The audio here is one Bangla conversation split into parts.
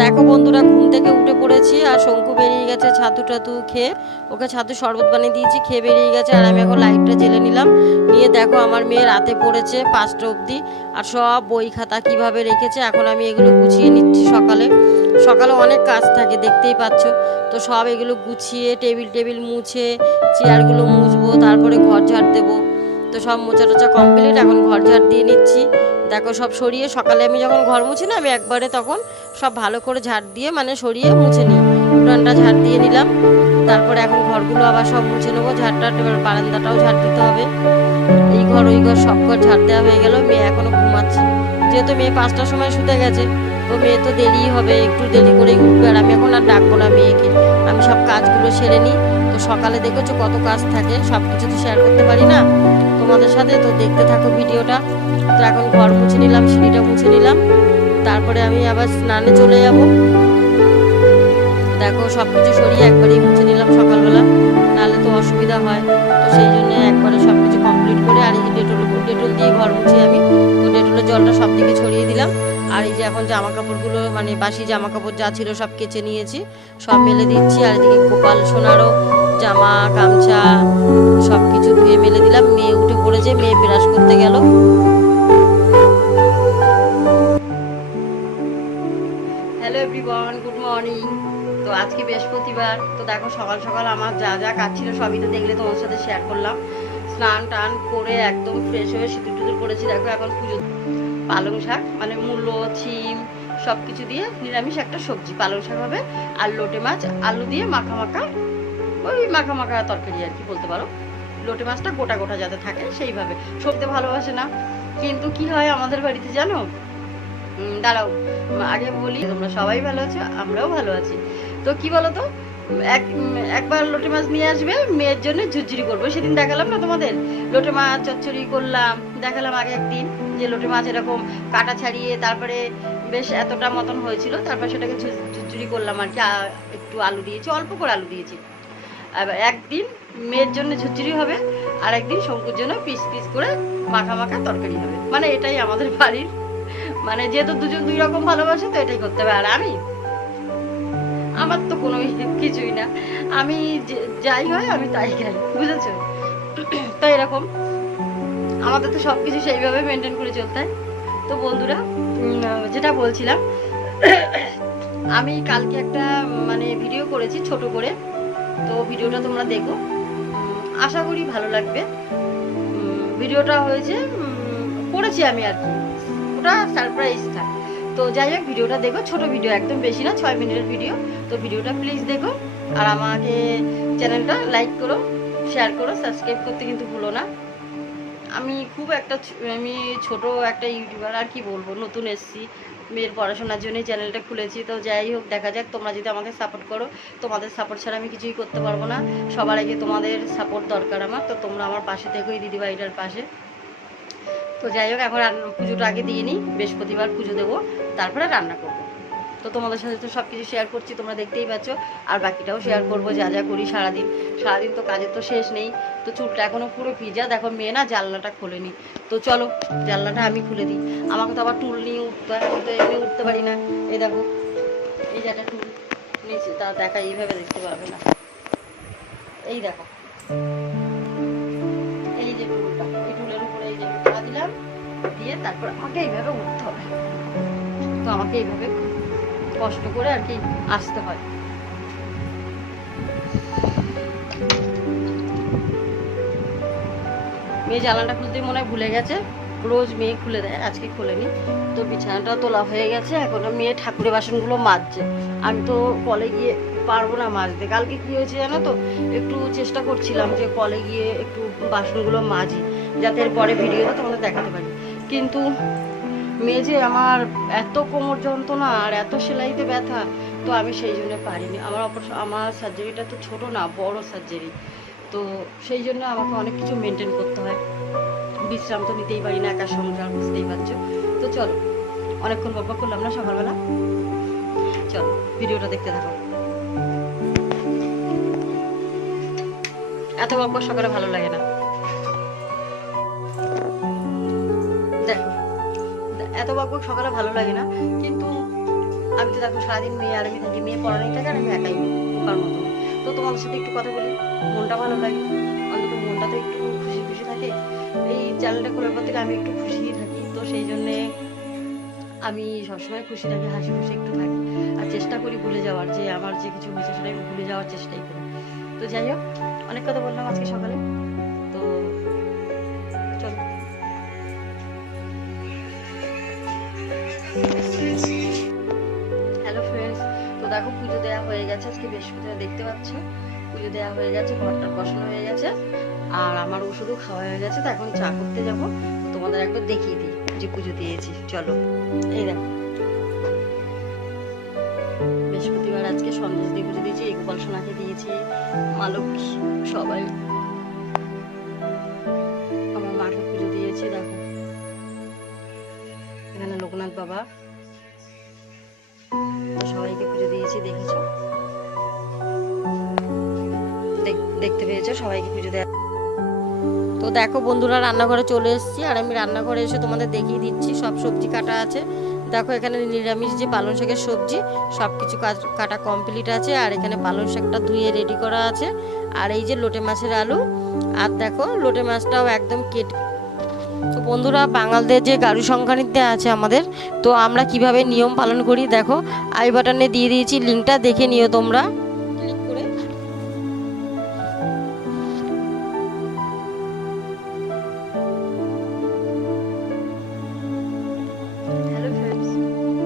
দেখো বন্ধুরা, ঘুম থেকে উঠে পড়েছি আর শঙ্কু বেরিয়ে গেছে ছাতু টাতু খেয়ে। ওকে ছাতু শরবত বানিয়ে দিয়েছি, খেয়ে বেরিয়ে গেছে। আর আমি এখন লাইটটা জ্বেলে নিলাম। নিয়ে দেখো আমার মেয়ে রাতে পড়েছে 5টা অবধি। আর সব বই খাতা কীভাবে রেখেছে, এখন আমি এগুলো গুছিয়ে নিচ্ছি। সকালে সকালে অনেক কাজ থাকে, দেখতেই পাচ্ছ। তো সব এগুলো গুছিয়ে টেবিল মুছে চেয়ারগুলো মুছবো, তারপরে ঘর ঝাড় দেবো। তো সব মোছা টোচা কমপ্লিট, এখন ঘর ঝাড় দিয়ে নিচ্ছি। দেখো সব সরিয়ে, সকালে আমি যখন ঘর মুছি না, আমি একবারে তখন সব ভালো করে ঝাড় দিয়ে মানে সরিয়ে মুছে নিই। উঠানটা ঝাড় দিয়ে নিলাম, তারপরে এখন ঘরগুলো আবার সব মুছে নেবো। ঝাড়টা এবার বারান্দাটাও ঝাড় দিতে হবে। এই ঘর ওই ঘর সব ঘর ঝাড় দেওয়া হয়ে গেল। মেয়ে এখনো ঘুমাচ্ছে, যেহেতু মেয়ে 5টার সময় শুতে গেছে, তো মেয়ে তো দেরি হবে, একটু দেরি করেই উঠবে। আর আমি এখন আর ডাকবো না মেয়েকে, আমি সব কাজগুলো সেরে নিই। তো সকালে দেখেছো কত কাজ থাকে, সব কিছু তো শেয়ার করতে পারি না তোমাদের সাথে। তো দেখতে থাকো ভিডিওটা। তো এখন ঘর মুছে নিলাম, সিঁড়িটা মুছে নিলাম, তারপরে আমি আবার স্নানে চলে যাব। দেখো সব কিছু সরিয়ে একবারেই মুছে নিলাম সকালবেলা, নাহলে তো অসুবিধা হয়। তো সেই জন্য একবারে সব কিছু কমপ্লিট করে, আর এই যে ডেটল দিয়ে ঘর মুছি আমি। তো ডেটলের জলটা সব দিকে ছড়িয়ে দিলাম। আর এই যে এখন জামা কাপড়গুলো মানে বাসি জামা কাপড় যা ছিল সব কেচে নিয়েছি, সব মেলে দিচ্ছি। আর এদিকে গোপাল সোনারও জামা গামছা সব কিছু ধুয়ে মেলে দিলাম। মেয়ে উঠে পড়েছে, মেয়ে ব্রাশ করতে গেল। Hello everyone, good morning. তো আজকে বৃহস্পতিবার। তো দেখো সকাল সকাল আমার যা যা কাজ ছিল সবই তো দেখলে, তোমার সাথে শেয়ার করলাম। স্নান টান করে একদম ফ্রেশ হয়ে সিঁদুর টুদুর করেছি। দেখো এখন পুজো, পালং শাক মানে মূলো ছিম সব কিছু দিয়ে নিরামিষ একটা সবজি পালং শাক হবে। আর লোটে মাছ আলু দিয়ে মাখা মাখা, ওই মাখা মাখা তরকারি আর কি বলতে পারো। লোটে মাছটা গোটা গোটা যাতে থাকে সেইভাবে। সবতে ভালোবাসে না, কিন্তু কি হয় আমাদের বাড়িতে জানো, দাঁড়াও আগে বলি, তোমরা সবাই ভালো আছো, আমরাও ভালো আছি। তো কি বলো তো, একবার লোটে মাছ নিয়ে আসবে, মেয়ের জন্য ঝুরঝুরি করবো। সেদিন দেখালাম না তোমাদের, লোটে মাছ চচ্চড়ি করলাম, দেখালাম আগে একদিন যে লোটে মাছ এরকম কাটা ছাড়িয়ে তারপরে বেশ এতটা মতন হয়েছিল, তারপর সেটাকে ঝুরঝুরি করলাম আর কি। একটু আলু দিয়েছি, অল্প করে আলু দিয়েছি। এবার একদিন মেয়ের জন্য ঝুরঝুরি হবে, আর একদিন শঙ্কুর জন্য পিস পিস করে মাখা মাখা তরকারি হবে। মানে এটাই আমাদের বাড়ির, মানে যেহেতু দুজন দুই রকম ভালোবাসে, তো এটাই করতে হবে। আর আমার তো কোনো কিছুই না, আমি যাই হয় আমি তাই খাই, বুঝেছো? তো এরকম আমাদের তো সবকিছু সেইভাবে মেনটেন করে চলতে হয়। তো বন্ধুরা, যেটা বলছিলাম, আমি কালকে একটা মানে ভিডিও করেছি ছোট করে। তো ভিডিওটা তোমরা দেখো, আশা করি ভালো লাগবে। ভিডিওটা হয়েছে করেছি আমি আর কি, ওটা সারপ্রাইজ থাক। তো যাই হোক, ভিডিওটা দেখো, ছোট ভিডিও একদম, বেশি না, 6 মিনিটের ভিডিও। তো ভিডিওটা প্লিজ দেখো, আর আমাকে চ্যানেলটা লাইক করো, শেয়ার করো, সাবস্ক্রাইব করতে কিন্তু ভুলো না। আমি আমি ছোট একটা ইউটিউবার, আর কি বলবো, নতুন এসেছি, মেয়ের পড়াশোনার জন্যই চ্যানেলটা খুলেছি। তো যাই হোক, দেখা যাক, তোমরা যদি আমাকে সাপোর্ট করো। তোমাদের সাপোর্ট ছাড়া আমি কিছুই করতে পারবো না। সবার আগে তোমাদের সাপোর্ট দরকার আমার। তো তোমরা আমার পাশে থেকো, এই দিদিভাইটার পাশে। তো যাই হোক, এখন পুজোটা আগে দিয়ে নিই, বৃহস্পতিবার পুজো দেবো, তারপরে রান্না করবো। তো তোমাদের সাথে তো সব কিছু শেয়ার করছি, তোমরা দেখতেই পাচ্ছ। আর বাকিটাও শেয়ার করবো, যা যা করি সারাদিন। সারাদিন তো কাজের তো শেষ নেই। তো চুলটা এখনও পুরো ভিজা, দেখো মেয়ে না জানলাটা খোলেনি। তো চলো জানলাটা আমি খুলে দিই। আমাকে তো আবার টুল নিয়ে উঠতে হয়, আমি তো এমনি উঠতে পারি না। এই দেখো, এই যে একটা টুল নিচে, তা দেখা এইভাবে দেখতে পারবে না। এই দেখো, এই যে টুলটা, এই টুলের উপরে এই যে পা দিলাম, দিয়ে তারপর আমাকে এইভাবে উঠতে হবে। তো আমাকে এইভাবে কষ্ট করে আর কি আসতে হয়। মেয়ে জানালাটা খুলতে মনে হয় ভুলে গেছে, রোজ মেয়ে খুলে দেয়, আজকে খুলেনি। তো বিছানাটা তোলা হয়ে গেছে, এখন মেয়ে ঠাকুরের বাসনগুলো মাজছে। আমি তো কলে গিয়ে পারবো না মাজতে। কালকে কি হয়েছে জানো তো, একটু চেষ্টা করছিলাম যে কলে গিয়ে একটু বাসনগুলো মাজি, যাতে এরপরে ভিডিওতে তোমাদের দেখাতে পারি। কিন্তু মেয়ে যে আমার এত কোমর যন্ত্রণা আর এত সেলাইতে ব্যথা, তো আমি সেই জন্য পারিনি। আমার সার্জারিটা তো ছোট না, বড় সার্জারি। তো সেই জন্য আমাকে অনেক কিছু মেনটেন করতে হয়, বিশ্রাম তো নিতেই পারি না, একা সংসার, বুঝতেই পারছো। তো চলো, অনেকক্ষণ বকবক করলাম না সকালবেলা, চলো ভিডিওটা দেখতে থাকো। এত বকবক সকালে ভালো লাগে না, দেখো এত বকবক সকালে ভালো লাগে না, কিন্তু আমি তো দেখো সারাদিন মেয়ে আর আমি থাকি, মেয়ে পড়ানোই থাকে আর আমি একাই বোকার মতো। তো তোমাদের সাথে একটু কথা বলি, মনটা ভালো লাগে, অন্তত মনটা তো একটু খুশি খুশি থাকে। এই চ্যানেলটা খোলার পর থেকে আমি একটু খুশিই থাকি, তো সেই জন্যে আমি সবসময় খুশি থাকি, হাসি খুশি একটু থাকি, আর চেষ্টা করি ভুলে যাওয়ার, যে আমার যে কিছু হয়েছে সেটা আমি ভুলে যাওয়ার চেষ্টাই করি। তো যাই হোক, অনেক কথা বললাম আজকে সকালে, তো চলো। হ্যালো ফ্রেন্ডস, তো দেখো পুজো দেওয়া হয়ে গেছে, আজকে বৃহস্পতিবার দেখতে পাচ্ছ, পুজো দেওয়া হয়ে গেছে, ঘরটা বসানো হয়ে গেছে, আর আমার ওষুধও খাওয়া হয়ে গেছে। তো এখন চা করতে যাবো, তোমাদের একবার দেখিয়ে দিই যে পুজো দিয়েছি। চলো, এই দেখো বৃহস্পতিবার আজকে সন্দেশ দিয়ে পুজো দিয়েছি, গোপাল সোনাকে দিয়েছি, মা লক্ষ্মী সবাই, আমার মাকে পুজো দিয়েছি। দেখো এখানে লোকনাথ বাবা, সবাইকে পুজো দিয়েছি, দেখেছো, দেখতে পেয়েছো সবাইকে পুজো দেওয়া। তো দেখো বন্ধুরা, রান্নাঘরে চলে এসেছি, আর আমি রান্নাঘরে এসে তোমাদের দেখিয়ে দিচ্ছি সব সবজি কাটা আছে। দেখো এখানে নিরামিষ যে পালং শাকের সবজি, সব কিছু কাটা কমপ্লিট আছে, আর এখানে পালং শাকটা ধুয়ে রেডি করা আছে, আর এই যে লোটে মাছের আলু, আর দেখো লোটে মাছটাও একদম কেটে। তো বন্ধুরা, বাঙালদের যে গারু সংক্রান্তি আছে আমাদের, তো আমরা কিভাবে নিয়ম পালন করি দেখো, আই বাটনে দিয়ে দিয়েছি, লিঙ্কটা দেখে নিও তোমরা ক্লিক করে। হ্যালো ফ্রেন্ডস,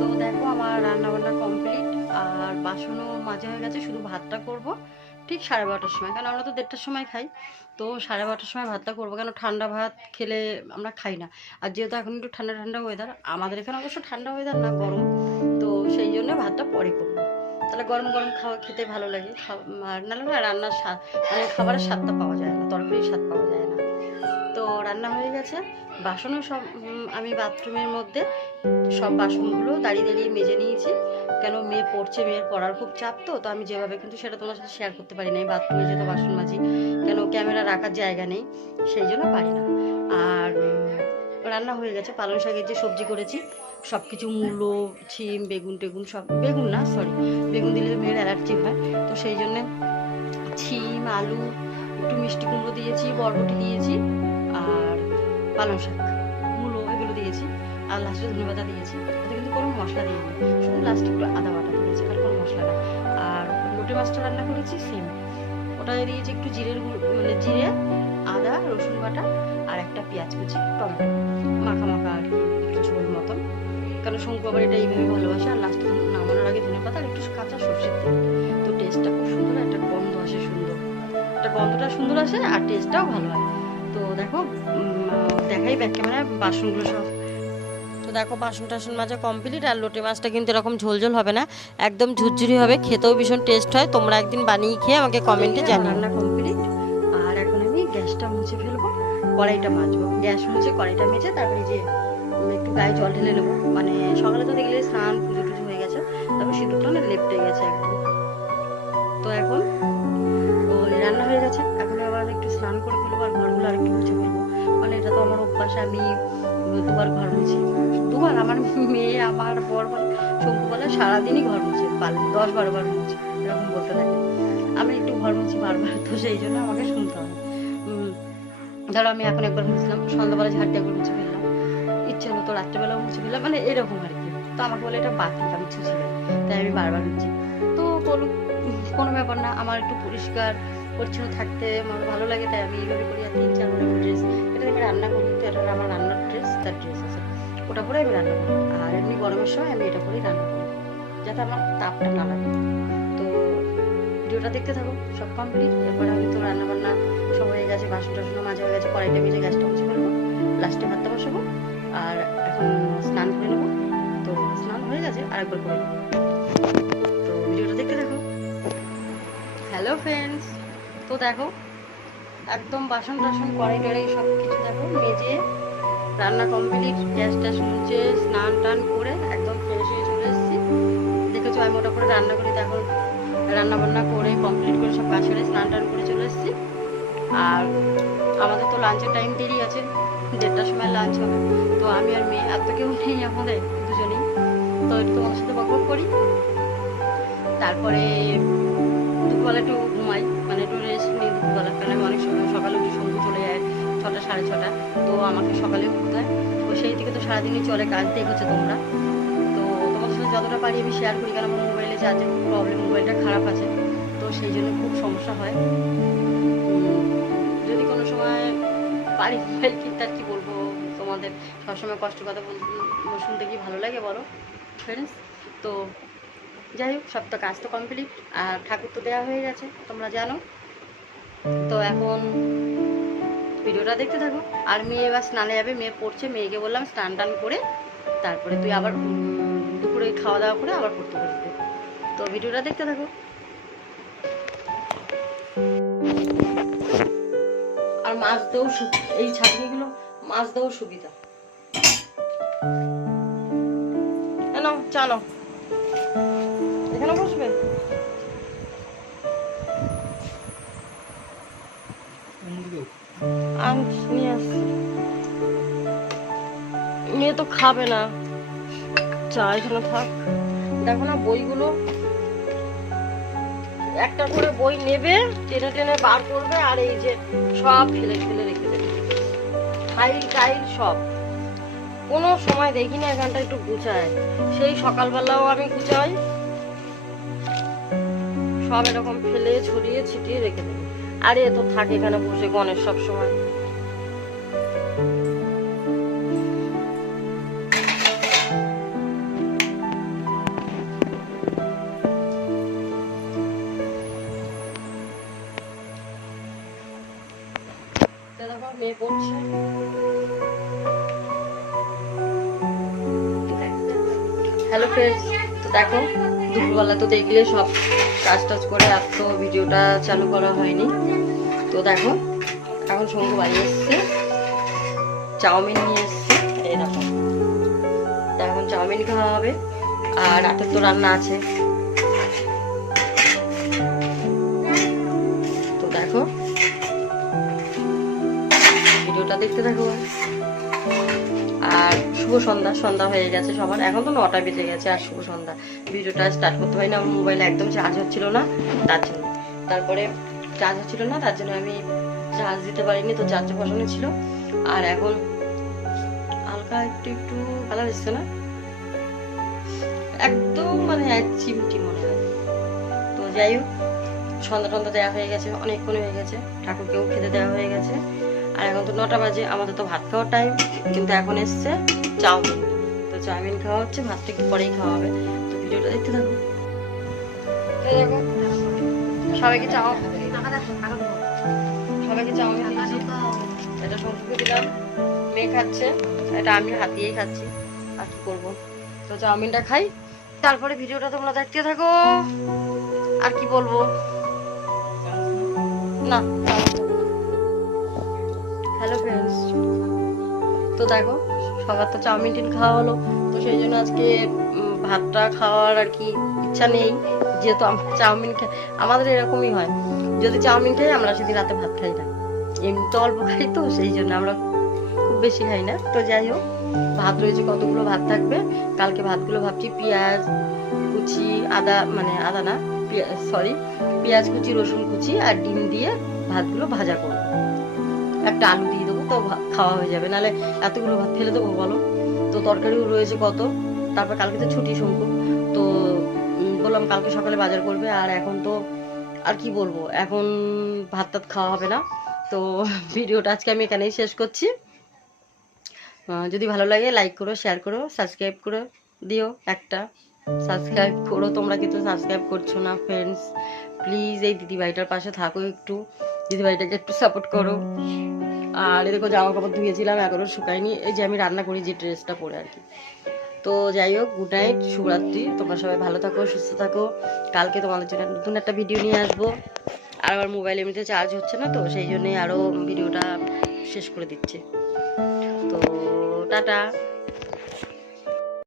তো দেখো আমার রান্নাবান্না কমপ্লিট, আর বাসনও মাজা হয়ে গেছে, শুধু ভাতটা করব ঠিক 12:30টার সময়, কারণ আমরা তো 1:30টার সময় খাই, তো 12:30টার সময় ভাতটা করবো, কেন ঠান্ডা ভাত খেলে আমরা খাই না, আর যেহেতু এখন একটু ঠান্ডা ঠান্ডা ওয়েদার, আমাদের এখানে অবশ্য ঠান্ডা ওয়েদার না, গরম, তো সেই জন্য ভাতটা পরে করবো, তাহলে গরম গরম খাওয়া খেতে ভালো লাগে, আর নাহলে না রান্নার স্বাদ, মানে খাবারের স্বাদটা পাওয়া যায় না, তরকারির স্বাদ পাওয়া যায় না। তো রান্না হয়ে গেছে, বাসনও সব আমি বাথরুমের মধ্যে সব বাসনগুলো দাঁড়িয়ে দাঁড়িয়ে মেজে নিয়েছি, কেন মেয়ে পড়ছে, মেয়ের পড়ার খুব চাপ, তো আমি যেভাবে কিন্তু সেটা তোমার সাথে শেয়ার করতে পারি না, এই বাথরুমে যেহেতু বাসন মাজি, কেন ক্যামেরা রাখার জায়গা নেই, সেই জন্য পারি না। আর রান্না হয়ে গেছে, পালং শাকের যে সবজি করেছি সব কিছু, মূলো, ছিম, বেগুন টেগুন, সব বেগুন না সরি, বেগুন দিলে মেয়ের অ্যালার্জি হয়, তো সেই জন্যে ছিম, আলু, একটু মিষ্টি কুমড়ো দিয়েছি, বরবটি দিয়েছি, আর পালং শাক, মূলো, এগুলো দিয়েছি, আর লাস্টে ধনেপাতা দিয়েছি, ওতে কিন্তু কোনো মশলা দিইনি, শুধু লাস্টে একটু আদা বাটা দিয়েছি, আর কোনো মশলা না। আর লোটে মাছটা রান্না করেছি সেম, ওটায় দিয়েছি একটু জিরের মানে জিরে, আদা, রসুন বাটা, আর একটা পেঁয়াজ কুচি, টমেটো, মাখা মাখা আর কি, একটু ঝোল মতন, কারণ শঙ্কু আবার এটা এইভাবে ভালোবাসে। আর লাস্টে নামানোর আগে ধনেপাতা আর একটু কাঁচা সরষের তেল, তো টেস্টটা খুব সুন্দর, একটা গন্ধ আসে সুন্দর, একটা গন্ধটা সুন্দর আসে, আর টেস্টটাও ভালো হয়। তো দেখো দেখাই ব্যাক ক্যামেরায় বাসনগুলো সব, তো দেখো বাসন টাসন মাজা কমপ্লিট, আর লোটে মাছটা কিন্তু এরকম ঝোলঝোল হবে না, একদম ঝুরঝুরি হবে, খেতেও ভীষণ টেস্ট হয়, তোমরা একদিন বানিয়ে খেয়ে আমাকে কমেন্টে জানিও। রান্না কমপ্লিট, আর এখন আমি গ্যাসটা মুছে ফেলবো, কড়াইটা মাজবো, গ্যাস মুছে কড়াইটা মেজে তারপরে যে একটু গায়ে জল ঢেলে নেবো, মানে সকালে তো দেখলে স্নান পুজো টুজো হয়ে গেছে, তবে সিঁদুরটা না লেপটে গেছে একদম। তো এখন ওই রান্না হয়ে গেছে, এখন আবার একটু স্নান করে ফেলবো, আর ঘরগুলো আর একটু মুছে ফেলবো, মানে এটা তো আমার অভ্যাস, আমি দুবার ঘর মুছি, দুবার, আমার মেয়ে আমার বর বলে, শঙ্কু বলে সারাদিনই ঘর মুছে, 10-12 বার মুছে, এরকম বলতে থাকে, আমি একটু ঘর মুছি বারবার, তো সেই জন্য আমাকে শুনতে হবে। ধরো আমি এখন একবার মুছলাম, সন্ধ্যাবেলা ঝাড়তে একবার মুছে ফেললাম, ইচ্ছে হলো তো রাত্রেবেলাও মুছে ফেললাম, মানে এরকম আর কি, তো আমাকে বলে এটা বাতি, আমি ছুঁচি দেয়, তাই আমি বারবার মুছি, তো বলুক কোনো ব্যাপার না, আমার একটু পরিষ্কার পরিচ্ছন্ন থাকতে আমার ভালো লাগে, তাই আমি এইভাবে করি। আর 3-4 বার ড্রেস, এটা আমি রান্না করি, তো এটা আমার রান্নার ড্রেস, তার ড্রেস আছে, ওটা পরে আমি রান্না করি, আর এমনি গরমের সময় আমি এটা করেই রান্না করি, যাতে আমার তাপটা না লাগে। তো ভিডিওটা দেখতে থাকো, সব কমপ্লিট, এরপরে আমি তো রান্না বান্না সব হয়ে গেছে, বাসন টাসন মাজা হয়ে গেছে, কড়াইটা মেজে গ্যাসটা মুছে ফেলবো, লাস্টে ভাতটা বসাবো, আর এখন স্নান করে নেবো, তো স্নান হয়ে গেছে আরেকবার করে নেবো, তো ভিডিওটা দেখতে থাকো। হ্যালো ফ্রেন্ডস, তো দেখো একদম বাসন টাসন কড়াই টড়াই সব কিছু দেখো মেজে রান্না কমপ্লিট, গ্যাস ট্যাস মুছে স্নান টান করে একদম ফ্রেশ হয়ে চলে এসেছি, দেখেছো আমি ওটা করে রান্না করি, এখন রান্না বান্না করে কমপ্লিট করে সব কাজ করে স্নান টান করে চলে এসেছি। আর আমাদের তো লাঞ্চের টাইম দেরি আছে, 1:30টার সময় লাঞ্চ হবে, তো আমি আর মেয়ে, আর তো কেউ নেই আমাদের, দুজনেই, তো তো একটু তোমাদের সাথে বকবক করি, তারপরে দুপুরবেলা একটু ঘুমাই, মানে একটু রেস্ট নিই দুপুরবেলা, কারণ আমি অনেক সকালে উঠি, সন্ধে চলে যায় 6টা 6:30, তো আমাকে সকালে উঠতে হয়। তো সেই থেকে তো সারাদিনই চলে, কাজ দেখেছো তোমরা। তো তোমাদের সাথে যতটা পারি আমি শেয়ার করি, কারণ আমার মোবাইলে চার্জের প্রবলেম, মোবাইলটা খারাপ আছে, তো সেই জন্য খুব সমস্যা হয়। যদি কোনো সময় পারি মোবাইল কিনতে, আর কি বলবো তোমাদের, সবসময় কষ্ট কথা শুনতে কি ভালো লাগে বলো ফ্রেন্ডস। তো যাই হোক, সব তো কাজ তো কমপ্লিট, আর ঠাকুর তো দেওয়া হয়ে গেছে তোমরা জানো। তো এখন ভিডিওটা দেখতে থাকো। আর মেয়ে এবার স্নানে যাবে, মেয়ে পড়ছে, মেয়েকে বললাম স্নান টান করে তারপরে তুই আবার দুপুরে খাওয়া দাওয়া করে আবার পড়তে বসবে। তো ভিডিওটা দেখতে থাকো। আর মাছ দেও, এই ছাঁকনিগুলো মাছ দেও সুবিধা। নাও চা নাও, এখানে বসবে। নিয়ে আসছি, মেয়ে তো খাবে না চা, এখানে থাক। দেখো না বইগুলো, একটা করে বই নেবে, টেনে টেনে বার করবে, আর এই যে সব ফেলে ফেলে রেখে দেবে, ফাইল টাইল সব। কোনো সময় দেখি না এখানটা একটু গুছায়, সেই সকালবেলাও আমি গুছাই, সব এরকম ফেলে ছড়িয়ে ছিটিয়ে রেখে দেবে। আর এ তো থাকে এখানে বসে গণেশ সব সময়। মেয়ে পড়ছে, হ্যালো ফ্রেন্ডস। তো দেখো দুপুরবেলা তো দেখলে সব কাজ টাজ করে, আর তো ভিডিওটা চালু করা হয়নি। তো দেখো এখন শঙ্কু বাড়ি এসছে, চাউমিন নিয়ে এসছে, এরকম। এখন চাউমিন খাওয়া হবে, আর রাতের তো রান্না আছে। তো দেখো ভিডিওটা দেখতে থাকো। আর শুভ সন্ধ্যা, সন্ধ্যা হয়ে গেছে সবার, এখন তো 9টা বেজে গেছে। আর শুভ সন্ধ্যা, ভিডিওটা স্টার্ট করতে পারি না, আমার মোবাইলে একদম চার্জ হচ্ছিল না, তার জন্য। তারপরে চার্জ হচ্ছিল না, তার জন্য আমি চার্জ দিতে পারিনি, তো চার্জে বসানো ছিল। আর এখন হালকা একটু একটু কালার এসছে না, একদম মানে এক চিমটি মনে হয়। তো যাই হোক, সন্ধ্যা টন্ধা দেওয়া হয়ে গেছে, অনেকক্ষণ হয়ে গেছে, ঠাকুরকেও খেতে দেওয়া হয়ে গেছে। আর এখন তো 9টা বাজে, আমাদের তো ভাত খাওয়ার টাইম, কিন্তু এখন এসছে চাউমিন। তো চাউমিন খাওয়া হচ্ছে, ভাতটা একটু পরেই খাওয়া হবে। তো ভিডিওটা দেখতে থাকো। দেখো সবাইকে চাউমিন দিয়েছি, এটা শঙ্কুকে দিলাম, মেয়ে খাচ্ছে, এটা আমি হাত দিয়েই খাচ্ছি, আর কি করবো। তো চাউমিনটা খাই, তারপরে ভিডিওটা তোমরা দেখতে থাকো। আর কি বলবো না। হ্যালো ফ্রেন্ডস, তো দেখো সবার তো চাউমিন টিন খাওয়া হলো, তো সেই জন্য আজকে ভাতটা খাওয়ার আর কি ইচ্ছা নেই, যেহেতু আমরা চাউমিন খাই। আমাদের এরকমই হয়, যদি চাউমিন খাই আমরা সেদিন রাতে ভাত খাই না, এমনি তো অল্প খাই, তো সেই জন্য আমরা খুব বেশি খাই না। তো যাই হোক, ভাত রয়েছে, কতগুলো ভাত থাকবে। কালকে ভাতগুলো ভাবছি পেঁয়াজ কুচি, আদা মানে আদা না সরি, পেঁয়াজ কুচি, রসুন কুচি আর ডিম দিয়ে ভাতগুলো ভাজা করবো, একটা আলু দিয়ে দেবো, তো খাওয়া হয়ে যাবে, নাহলে এতগুলো ভাত ফেলে দেবো বলো। তো তরকারিও রয়েছে কত, তারপর কালকে তো ছুটি শঙ্কু, তো বললাম কালকে সকালে বাজার করবে। আর এখন তো আর কি বলবো, এখন ভাত টাত খাওয়া হবে না। তো ভিডিওটা আজকে আমি এখানেই শেষ করছি। যদি ভালো লাগে লাইক করো, শেয়ার করো, সাবস্ক্রাইব করে দিও, একটা সাবস্ক্রাইব করো। তোমরা কিন্তু সাবস্ক্রাইব করছো না ফ্রেন্ডস, প্লিজ এই দিদিভাইটার পাশে থাকো, একটু দিদিভাইটাকে একটু সাপোর্ট করো। আর এদিকে জামা কাপড় ধুয়েছিলাম, এখনো শুকায়নি, এই যে আমি রান্না করি যে ড্রেসটা পরে আর কি। তো যাই হোক, গুড নাইট, শুভরাত্রি, তোমরা সবাই ভালো থাকো, সুস্থ থাকো। কালকে তোমাদের জন্য নতুন একটা ভিডিও নিয়ে আসবো। আর আমার মোবাইল এমনিতে চার্জ হচ্ছে না, তো সেই জন্যই আরও ভিডিওটা শেষ করে দিচ্ছি। তো টাটা।